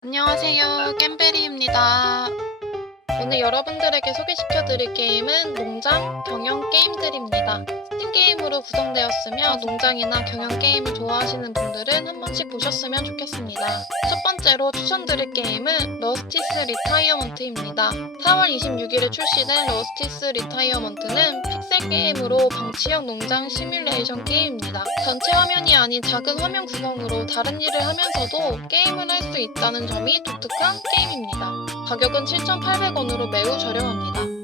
안녕하세요. 겜베리입니다. 오늘 여러분들에게 소개시켜 드릴 게임은 농장 경영 게임들입니다. 스팀 게임으로 구성되었으며 농장이나 경영 게임을 좋아하시는 분들은 한 번씩 보셨으면 좋겠습니다. 첫 번째로 추천드릴 게임은 러스티스 리타이어먼트입니다. 4월 26일에 출시된 러스티스 리타이어먼트는 픽셀 게임으로 방치형 농장 시뮬레이션 게임입니다. 전체 화면이 아닌 작은 화면 구성으로 다른 일을 하면서도 게임을 할 수 있다는 점이 독특한 게임입니다. 가격은 7,800원으로 매우 저렴합니다.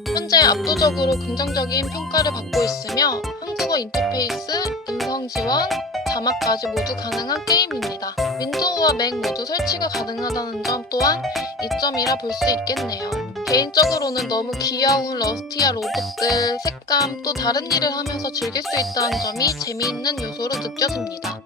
압도적으로 긍정적인 평가를 받고 있으며 한국어 인터페이스, 음성 지원, 자막까지 모두 가능한 게임입니다. 윈도우와 맥 모두 설치가 가능하다는 점 또한 이점이라 볼 수 있겠네요. 개인적으로는 너무 귀여운 러스티아 로봇들, 색감, 또 다른 일을 하면서 즐길 수 있다는 점이 재미있는 요소로 느껴집니다.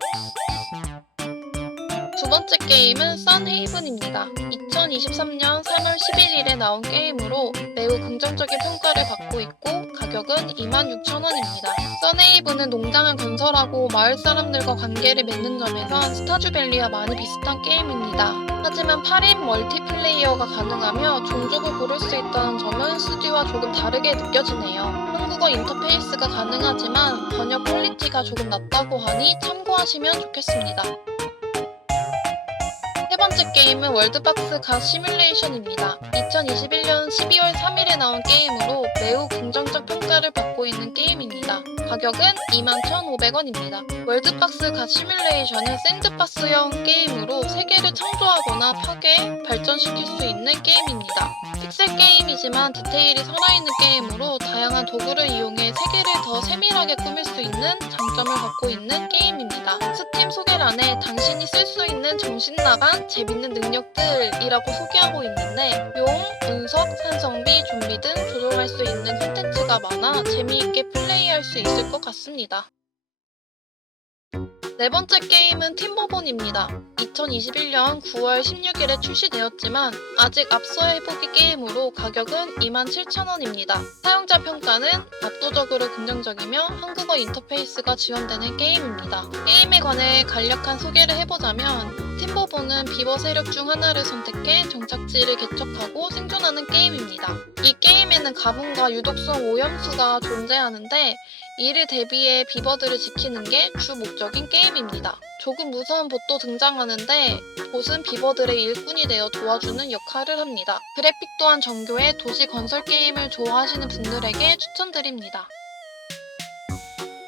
두 번째 게임은 썬헤이븐입니다. 2023년 3월 11일에 나온 게임으로 매우 긍정적인 평가를 받고 있고 가격은 26,000원입니다. 썬헤이븐은 농장을 건설하고 마을 사람들과 관계를 맺는 점에선 스타주밸리와 많이 비슷한 게임입니다. 하지만 8인 멀티플레이어가 가능하며 종족을 고를 수 있다는 점은 스튜와 조금 다르게 느껴지네요. 한국어 인터페이스가 가능하지만 번역 퀄리티가 조금 낮다고 하니 참고하시면 좋겠습니다. 세 번째 게임은 월드박스 갓 시뮬레이션입니다. 2021년 12월 3일에 나온 게임으로 매우 긍정적 평가를 받고 있는 게임입니다. 가격은 21,500원입니다. 월드박스 갓 시뮬레이션은 샌드박스형 게임으로 세계를 창조하거나 파괴, 발전시킬 수 있는 게임입니다. 픽셀 게임이지만 디테일이 살아있는 게임으로 다양한 도구를 이용해 세계를 더 세밀하게 꾸밀 수 있는 장점을 갖고 있는 게임입니다. 스팀 소개란에 당신이 쓸 수 있는 정신 나간 재밌는 능력들이라고 소개하고 있는데 용, 운석, 산성비, 좀비 등 조절할 수 있는 콘텐츠가 많아 재미있게 플레이할 수 있을 것 같습니다. 네 번째 게임은 팀버본입니다. 2021년 9월 16일에 출시되었지만 아직 앞서 해보기 게임으로 가격은 27,000원입니다. 사용자 평가는 압도적으로 긍정적이며 한국어 인터페이스가 지원되는 게임입니다. 게임에 관해 간략한 소개를 해보자면 팀버본 은 비버 세력 중 하나를 선택해 정착지를 개척하고 생존하는 게임입니다. 이 게임에는 가뭄과 유독성 오염수가 존재하는데 이를 대비해 비버들을 지키는 게 주 목적인 게임입니다. 조금 무서운 봇도 등장하는데 봇은 비버들의 일꾼이 되어 도와주는 역할을 합니다. 그래픽 또한 정교해 도시 건설 게임을 좋아하시는 분들에게 추천드립니다.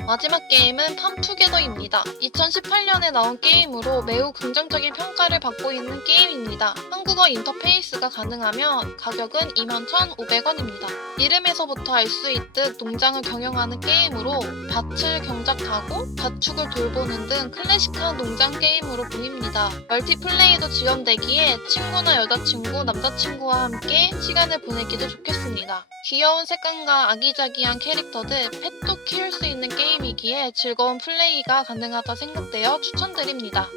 마지막 게임은 팜투게더입니다. 2018년에 나온 게임으로 매우 긍정적인 평가를 받고 있는 게임입니다. 한국어 인터페이스가 가능하며 가격은 21,500원입니다. 이름에서부터 알 수 있듯 농장을 경영하는 게임으로 밭을 경작하고 가축을 돌보는 등 클래식한 농장 게임으로 보입니다. 멀티플레이도 지원되기에 친구나 여자친구, 남자친구와 함께 시간을 보내기도 좋겠습니다. 귀여운 색감과 아기자기한 캐릭터들, 펫도 키울 수 있는 게임 이기에 즐거운 플레이가 가능하다 생각되어 추천드립니다.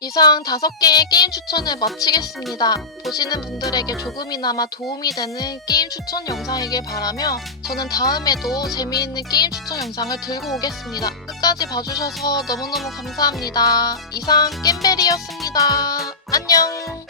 이상 다섯 개의 게임 추천을 마치겠습니다. 보시는 분들에게 조금이나마 도움이 되는 게임 추천 영상이길 바라며 저는 다음에도 재미있는 게임 추천 영상을 들고 오겠습니다. 끝까지 봐주셔서 너무너무 감사합니다. 이상 겜벨이었습니다. 안녕!